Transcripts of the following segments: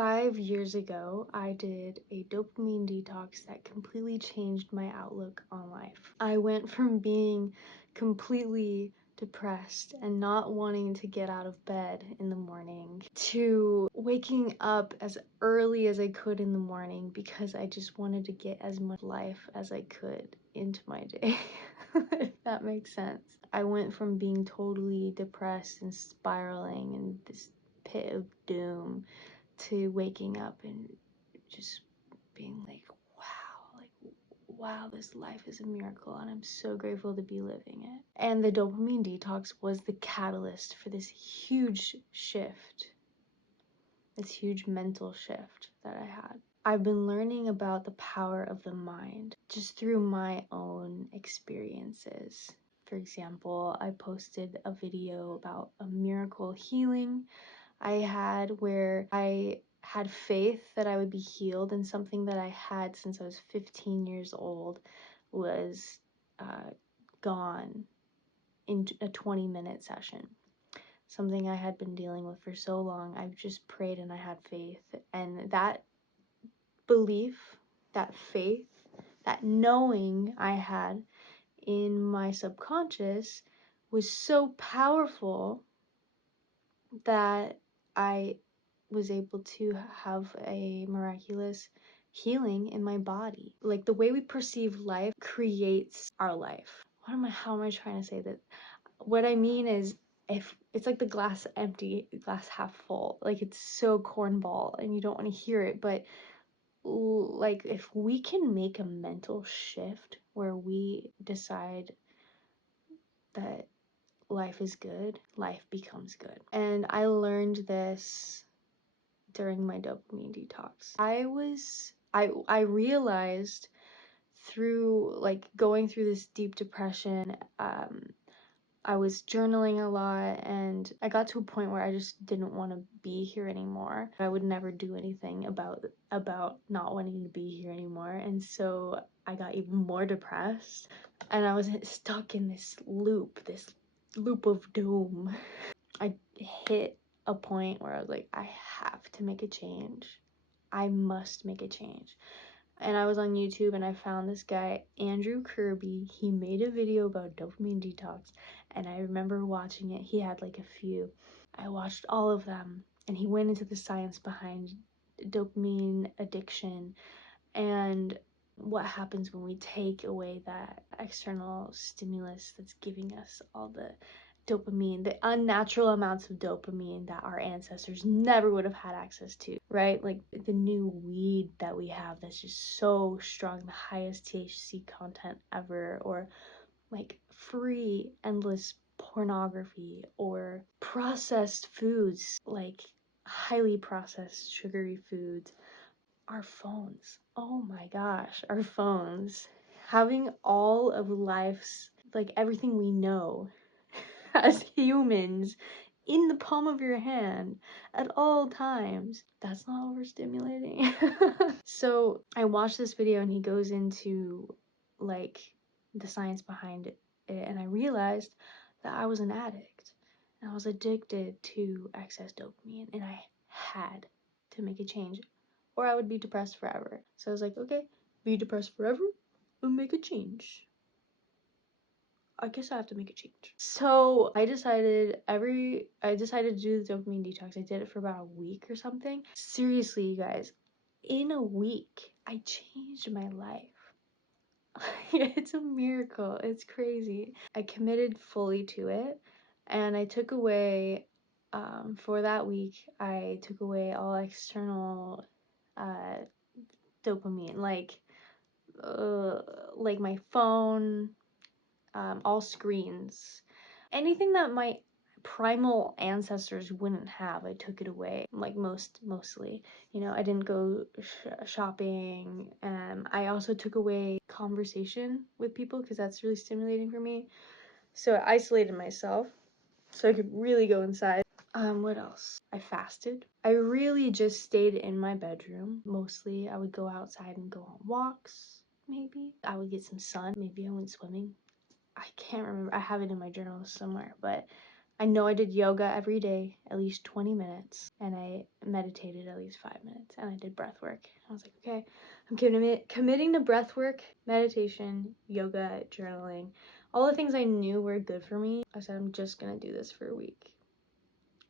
5 years ago, I did a dopamine detox that completely changed my outlook on life. I went from being completely depressed and not wanting to get out of bed in the morning to waking up as early as I could in the morning because I just wanted to get as much life as I could into my day, if that makes sense. I went from being totally depressed and spiraling in this pit of doom to waking up and just being like, wow, this life is a miracle and I'm so grateful to be living it. And the dopamine detox was the catalyst for this huge shift, this huge mental shift that I had. I've been learning about the power of the mind just through my own experiences. For example, I posted a video about a miracle healing I had where I had faith that I would be healed, and something that I had since I was 15 years old was gone in a 20-minute session. Something I had been dealing with for so long. I've just prayed and I had faith, and that belief, that faith, that knowing I had in my subconscious was so powerful that I was able to have a miraculous healing in my body. Like, the way we perceive life creates our life. How am I trying to say that? What I mean is, if it's like the glass empty, glass half full, like it's so cornball and you don't want to hear it, but like if we can make a mental shift where we decide that life is good, life becomes good. And I learned this during my dopamine detox. I realized through like going through this deep depression, I was journaling a lot and I got to a point where I just didn't want to be here anymore. I would never do anything about not wanting to be here anymore. And so I got even more depressed and I was stuck in this loop of doom. I hit a point where I was like, I have to make a change. I must make a change. And I was on YouTube and I found this guy, Andrew Kirby. He made a video about dopamine detox and I remember watching it. He had like a few. I watched all of them and he went into the science behind dopamine addiction and what happens when we take away that external stimulus that's giving us all the dopamine, the unnatural amounts of dopamine that our ancestors never would have had access to, right? Like the new weed that we have that's just so strong, the highest THC content ever, or like free, endless pornography, or processed foods, like highly processed sugary foods. Our phones, oh my gosh, our phones, having all of life's, like everything we know as humans in the palm of your hand at all times. That's not overstimulating. So I watched this video and he goes into like the science behind it, and I realized that I was an addict and I was addicted to excess dopamine and I had to make a change or I would be depressed forever. So I was like, okay, be depressed forever and make a change. I guess I have to make a change. So I decided to do the dopamine detox. I did it for about a week or something. Seriously, you guys, in a week, I changed my life. It's a miracle. It's crazy. I committed fully to it and I took away, for that week, I took away all external dopamine, like my phone, all screens, anything that my primal ancestors wouldn't have. I took it away, like mostly. You know, I didn't go shopping. I also took away conversation with people because that's really stimulating for me. So I isolated myself so I could really go inside. What else? I fasted. I really just stayed in my bedroom. Mostly I would go outside and go on walks, maybe. I would get some sun. Maybe I went swimming. I can't remember. I have it in my journal somewhere, but I know I did yoga every day, at least 20 minutes, and I meditated at least 5 minutes, and I did breath work. I was like, okay, I'm committing to breath work, meditation, yoga, journaling, all the things I knew were good for me. I said, I'm just gonna do this for a week.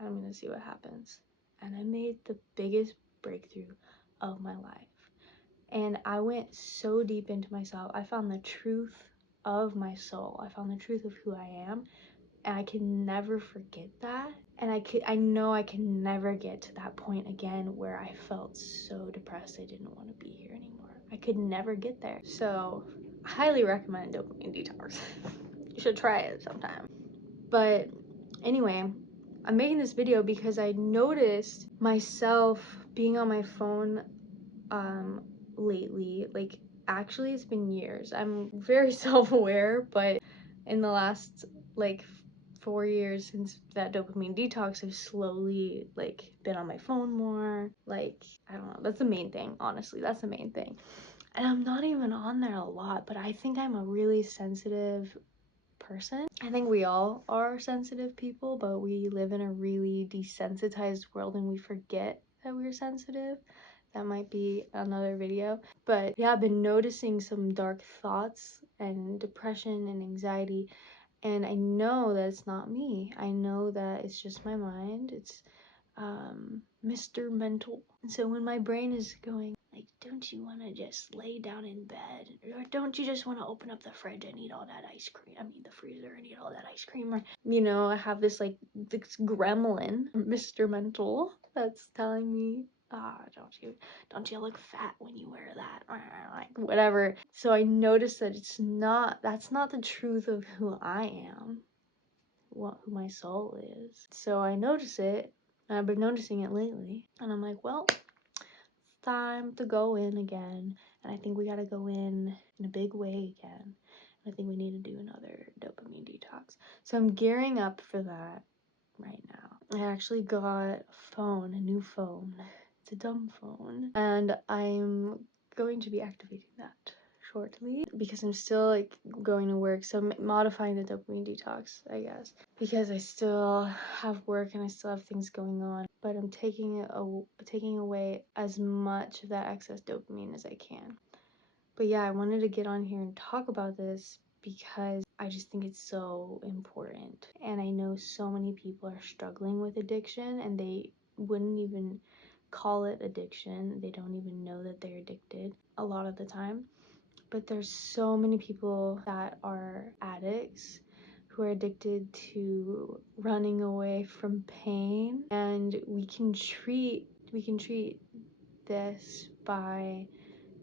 I'm gonna see what happens. And I made the biggest breakthrough of my life. And I went so deep into myself. I found the truth of my soul. I found the truth of who I am. And I can never forget that. And I know I can never get to that point again where I felt so depressed I didn't want to be here anymore. I could never get there. So I highly recommend dopamine detox. You should try it sometime. But anyway, I'm making this video because I noticed myself being on my phone lately. Like, actually it's been years. I'm very self-aware, but in the last like 4 years since that dopamine detox, I've slowly like been on my phone more. Like, I don't know, that's the main thing, honestly. That's the main thing. And I'm not even on there a lot, but I think I'm a really sensitive person. I think we all are sensitive people, but we live in a really desensitized world and we forget that we're sensitive. That might be another video. But yeah, I've been noticing some dark thoughts and depression and anxiety, and I know that it's not me. I know that it's just my mind. It's Mr. Mental. And so when my brain is going, like, don't you want to just lay down in bed? Or don't you just want to open up the fridge and eat all that ice cream? I mean, the freezer and eat all that ice cream? Or, you know, I have this, like, this gremlin, Mr. Mental, that's telling me, don't you look fat when you wear that? Like, whatever. So I noticed that that's not the truth of who I am, who my soul is. So I notice it, and I've been noticing it lately, and I'm like, well, it's time to go in again, and I think we gotta go in a big way again. And I think we need to do another dopamine detox. So I'm gearing up for that right now. I actually got a new phone. It's a dumb phone, and I'm going to be activating that shortly because I'm still like going to work, so I'm modifying the dopamine detox, I guess, because I still have work and I still have things going on, but I'm taking away as much of that excess dopamine as I can. But yeah, I wanted to get on here and talk about this because I just think it's so important, and I know so many people are struggling with addiction and they wouldn't even call it addiction. They don't even know that they're addicted a lot of the time. But there's so many people that are addicts who are addicted to running away from pain, and we can treat this by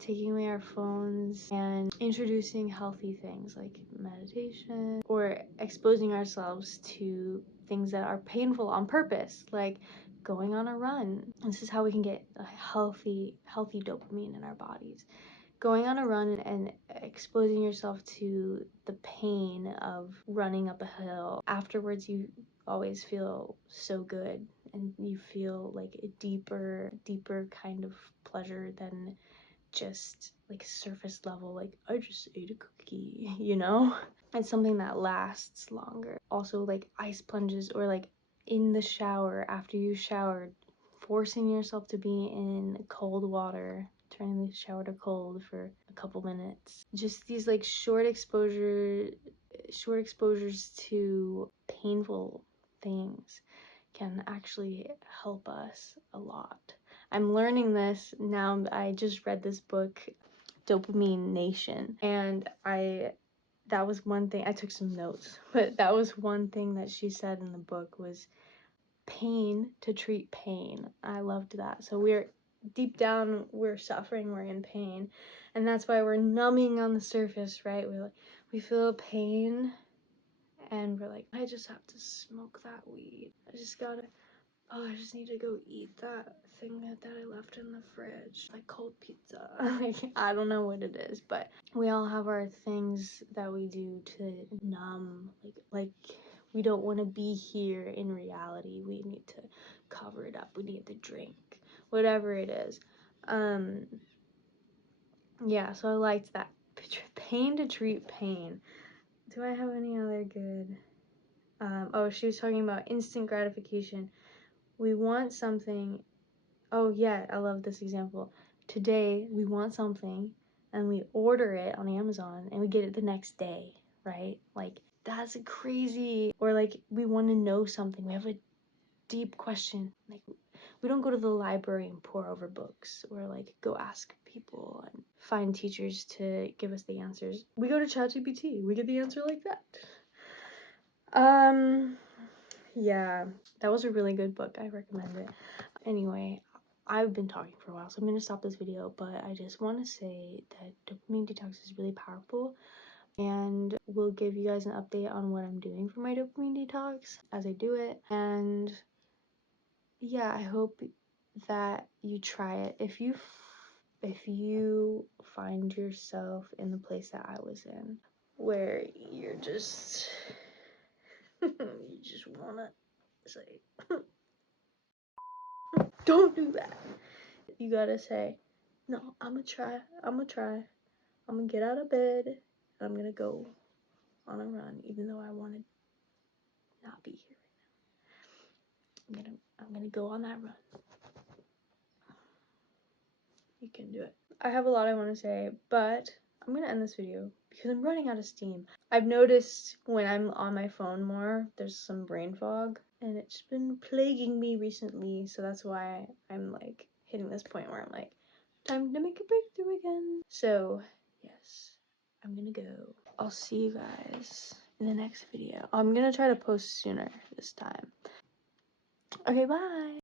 taking away our phones and introducing healthy things like meditation, or exposing ourselves to things that are painful on purpose, like going on a run. This is how we can get a healthy dopamine in our bodies. Going on a run and exposing yourself to the pain of running up a hill. Afterwards, you always feel so good, and you feel like a deeper kind of pleasure than just like surface level, like I just ate a cookie, you know? It's something that lasts longer. Also, like ice plunges, or like in the shower, after you showered, forcing yourself to be in cold water, turning the shower to cold for a couple minutes. Just these like short exposures to painful things can actually help us a lot. I'm learning this now. I just read this book, Dopamine Nation, and that was one thing. I took some notes, but that was one thing that she said in the book was pain to treat pain. I loved that. So we're deep down, we're suffering, we're in pain, and that's why we're numbing on the surface, right? We feel pain, and we're like, I just have to smoke that weed. I just need to go eat that thing that I left in the fridge, like cold pizza. I don't know what it is, but we all have our things that we do to numb, like we don't want to be here in reality. We need to cover it up. We need to drink, whatever it is. Yeah, so I liked that. Pain to treat pain. Do I have any other good Oh, she was talking about instant gratification. We want something. Oh yeah, I love this example. Today we want something and we order it on Amazon and we get it the next day, right? Like that's crazy. Or like we want to know something. We have a deep question. Like we don't go to the library and pore over books or like go ask people and find teachers to give us the answers. We go to ChatGPT. We get the answer like that. Yeah, that was a really good book. I recommend it. Anyway, I've been talking for a while, so I'm going to stop this video, but I just want to say that dopamine detox is really powerful, and we'll give you guys an update on what I'm doing for my dopamine detox as I do it. And yeah, I hope that you try it. If you find yourself in the place that I was in, where you're just you just wanna say don't do that. You gotta say, no, I'm gonna try. I'm gonna get out of bed and I'm gonna go on a run, even though I want to not be here right now. I'm gonna go on that run. You can do it. I have a lot I want to say, but I'm gonna end this video because I'm running out of steam. I've noticed when I'm on my phone more, there's some brain fog, and it's been plaguing me recently, so that's why I'm like hitting this point where I'm like, time to make a breakthrough again. So, yes, I'm gonna go. I'll see you guys in the next video. I'm gonna try to post sooner this time. Okay, bye!